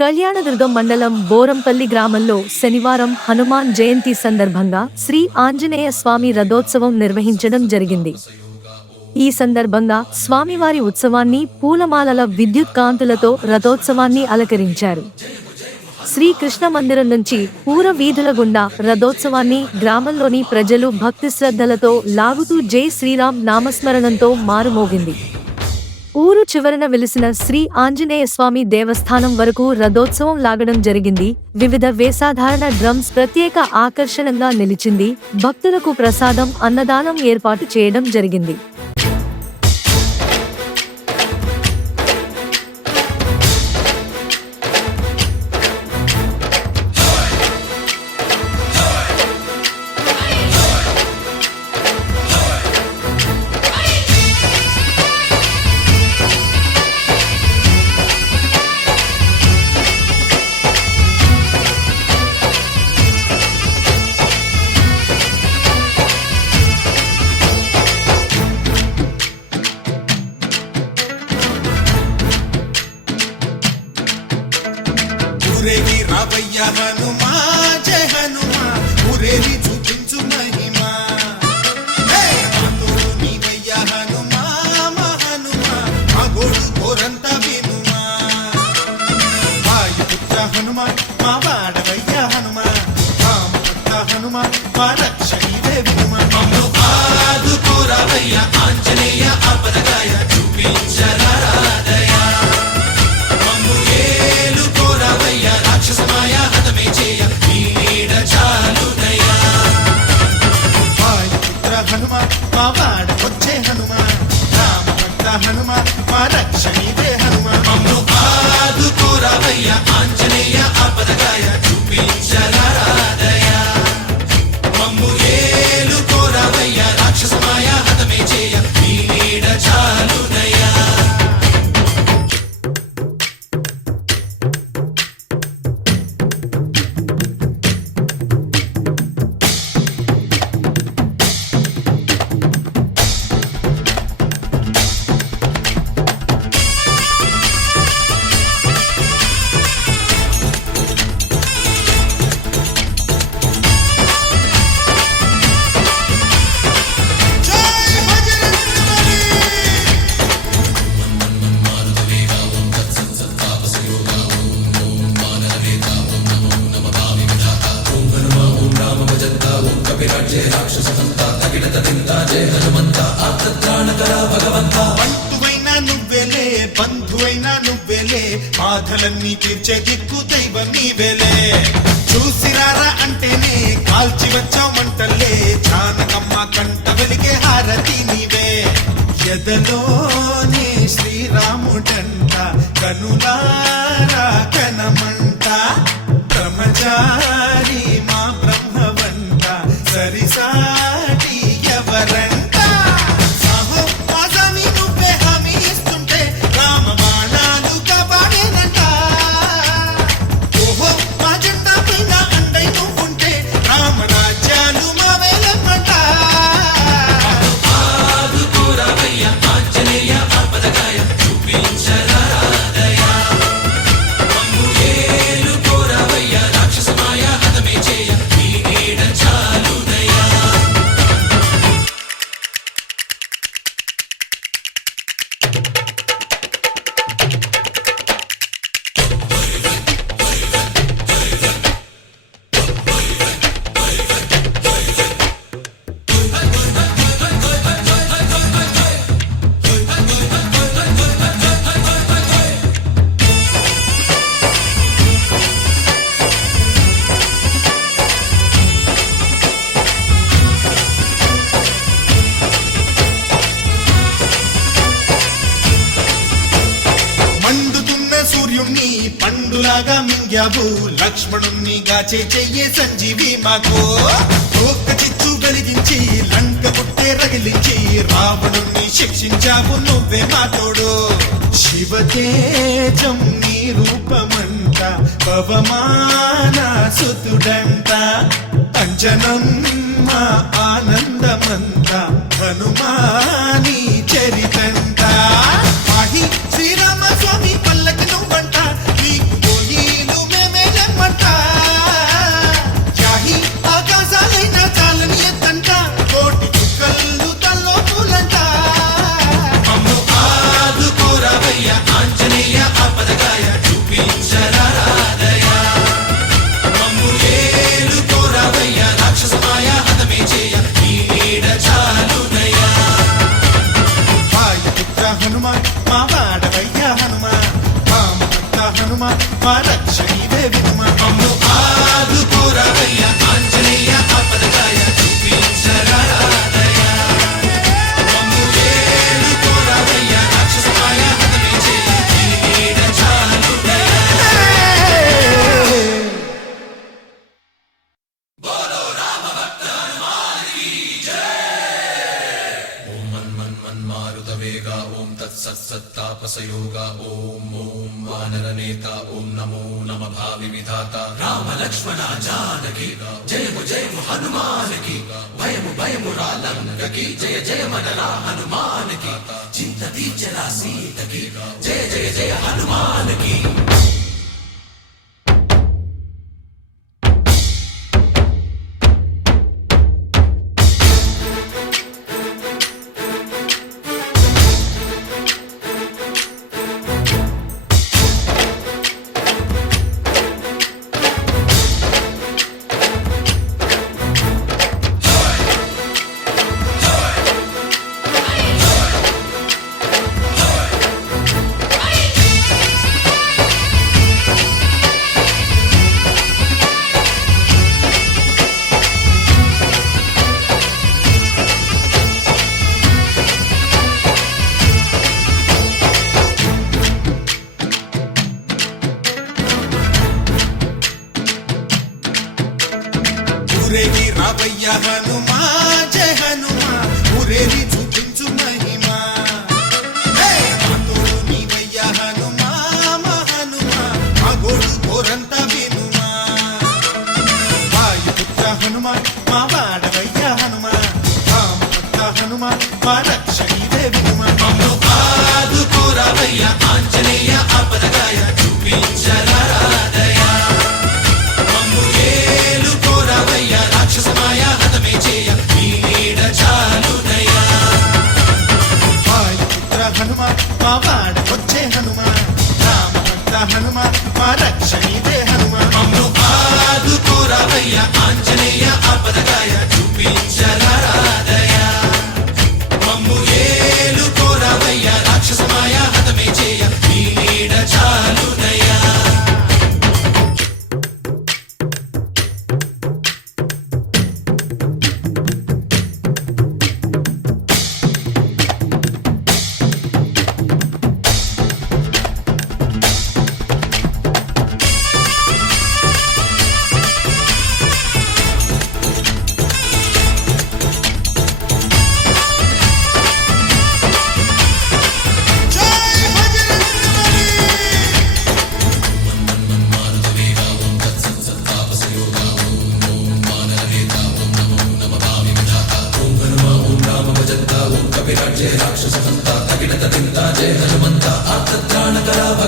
కళ్యాణదుర్గం మండలం బోరంపల్లి గ్రామంలో శనివారం హనుమాన్ జయంతి సందర్భంగా శ్రీ ఆంజనేయ స్వామి రథోత్సవం నిర్వహించడం జరిగింది. ఈ సందర్భంగా స్వామివారి ఉత్సవాన్ని పూలమాలల విద్యుత్ కాంతులతో రథోత్సవాన్ని అలంకరించారు. శ్రీకృష్ణ మందిరం నుంచి పూర వీధుల గుండా రథోత్సవాన్ని గ్రామంలోని ప్రజలు భక్తి శ్రద్ధలతో లాగుతూ జై శ్రీరామ్ నామస్మరణంతో మారుమోగింది. ఊరు చివరన వెలిసిన శ్రీ ఆంజనేయ స్వామి దేవస్థానం వరకు రథోత్సవం లాగడం జరిగింది. వివిధ వేషధారణ డ్రమ్స్ ప్రత్యేక ఆకర్షణగా నిలిచింది. భక్తులకు ప్రసాదం అన్నదానం ఏర్పాటు చేయడం జరిగింది. ఊరేగి రావయ్య హనుమా జయ హనుమా ఊరేగి చూపించు మహిమా మాతోడు నీవయ్య హనుమా మా హనుమా మా గోడు కోరంత వినుమా వాయుపుత్ర హనుమా మా వాడవయ్య హనుమా రామపుత్ర హనుమా మా రక్షణీదే వినుమా మమ్ము ఆదుకోరావయ్య ఆంజనేయ ఆపదగాయ చూపించరాదయ హనుమ మా వాడ వచ్చే హనుమ రామభక్త హనుమ మా రక్షణీదే హనుమ మమ్ము ఆదుకోరావయ్య ఆంజనేయ ఆపదగాయ చూపించరాదయ మమ్ము ఏలుకోరావయ్య రాక్షసమాయ హతమే చేయ నీ నీడ చాలునయ్యా. బంధువైనా నువ్వెలే బంధువైనా నువ్వెలే బాధలన్నీ తీర్చే దిక్కు దైవం నీవెలే చూసిరారా అంటేనే కాల్చి వచ్చామంటలే జానకమ్మ కంట వెలిగే హారతి నీవే ఎదలోనే శ్రీరాముడంట కనులారా కనమంట బ్రహ్మచారి మా బ్రహ్మవంట సరిసాటి ఎవరంట పండులాగా మింగావు లక్ష్మణుణ్ణి గాచే చెయ్యే సంజీవి మాకు ఒక్క చిచ్చు వెలిగించి లంక పుట్టే రగిలించి రావణుణ్ణి శిక్షించావు నువ్వే మా తోడు శివతేజం నీ రూపమంట పవమాన సుతుడంట అంజనం మా ఆనందమంత హనుమాని చరితంట శ్రీరామ స్వామి పల్లకి నువ్వంట నీకు పోయి మా రక్ష నీవే వినుమ మమ్ము ఆదుకోరావయ్య ఆంజనేయ ఆపదగాయ చూపించరాదయ మమ్ము ఏలుకోరావయ్య రాక్షసమాయ హతమే చేయ నీ నీడ చాలుదయ బోలో రామ భక్త హనుమాన్ కీ జై ఓం మన్ మన్ మన్ మారుత వేగ ఓం తత్సత్ సత్తాపసయోగ ఓం ఓం వానర నేత ఓం నమో నమ భావి విధాత రామ లక్ష్మణ జానకి జయము జయము హనుమానికి భయము భయము రాలంకకి జయ జయ మనరా హనుమానికి చింత తీర్చరా సీతకి జయ జయ జయ హనుమానికి ఊరేగి రావయ్య హనుమా జయ హనుమా ఊరేగి చూపించు మహిమా మా తోడు నీవయ్య హనుమా మా హనుమా మా గోడు కోరంత వినుమా వాయుపుత్ర హనుమా మా వాడవయ్య హనుమా రామభక్త హనుమా మా రక్ష నీవే వినుమా మమ్ము ఆదుకోరావయ్య ఆంజనేయ ఆపదగాయ చూపించరాదయ మమ్ము ఏలుకోరావయ్య రాక్షసమాయ హతమే చేయ నీ నీడ చాలుదయ వాయుపుత్ర హనుమ మా వాడకొచ్చే హనుమ రామభక్త హనుమ మా రక్ష నీవే హనుమ మమ్ము ఆదుకోరావయ్య ఆంజనేయ ఆపదగాయ చూపించరాదయ మమ్ము ఏలుకోరావయ్య రాక్షసమాయ హతమే చేయ నీ నీడ చాలుదయ జై బజరంగబలి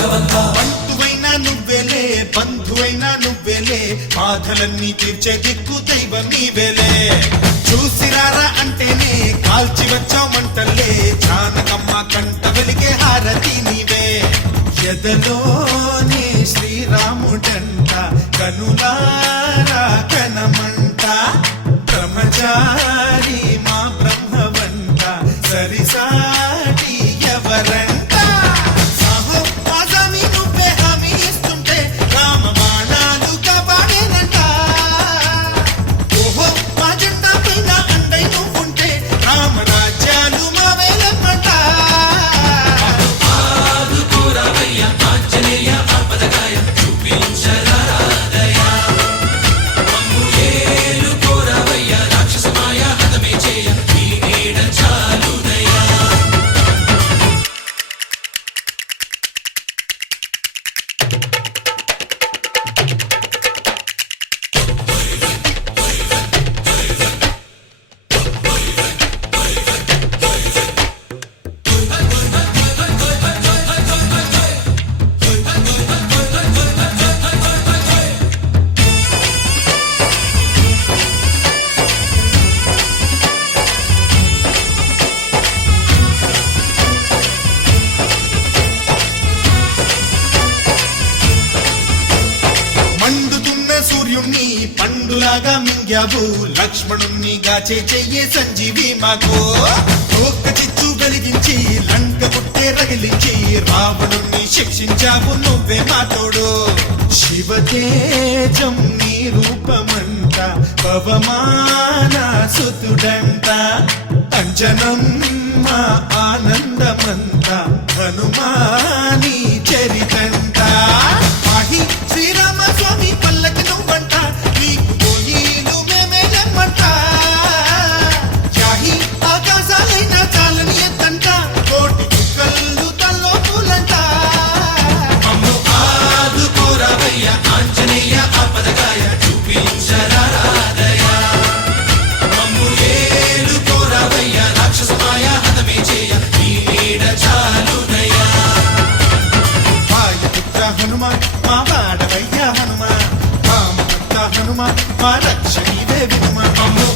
బంధువైనా నువ్వేలే బంధువైనా నువ్వేలే బాధలన్నీ తీర్చే దిక్కు దైవం నీవేలే చూసిరారా అంటేనే కాల్చి వచ్చావు మంటల్లే జానకమ్మ కంట వెలిగే హారతి నీవే ఎదలోనే శ్రీరాముడంట కనులారా కనమంట బ్రహ్మచారి మా బ్రహ్మవంట సరిసాటి ఎవరంట సాహో ఆజామి నువ్వే హామీ ఇస్తుంటే రామ బాణాలు కాపాడేనంట ఓహో మా జెండా పైన అండై నువ్వుంటే రామ రాజ్యాలు మా వేలమ్మంట ఆదుకోరావయ్య ఆంజనేయ ఆపదగాయ చూపించరాదయ మమ్ము ఏలుకోరావయ్య రాక్షసమాయ హతమే చేయ నీ నీడ చాలుదయ మండుతున్న సూర్యుణ్ణి పండులాగా మింగి అయ్యావు లక్ష్మణుణ్ణి గాచే చెయ్యే సంజీవి మాకు ఒక్క చిచ్చు వెలిగించి లంక పుట్టే రగిలించి రావణుణ్ణి శిక్షించావు నువ్వే మా తోడు శివతేజం నీ రూపమంట పవమాన సుతుడంట అంజనం మా ఆనందమంత హనుమాని చరితంట ఆహి శ్రీరామ స్వామి పల్లకి నువ్వంట నీకు పోయిలు మేమే నమ్మంట యాహి ఆకాశాలైన చాలని ఎత్తంట కోటి చుక్కలు తల్లో పూలంట మమ్ము ఆదుకోరావయ్య ఆంజనేయ ఆపదగాయ చూపించరాదయ మమ్ము ఏలుకోరావయ్య రాక్షసమాయ హతమే చేయ ఈ నీడ చాలునయ్యా వాయుపుత్ర హనుమాన్ మా వాడవయ్య హనుమాన్ వామపుత్ర హనుమాన్ మా రక్షణీవే వినుమా మమ్ము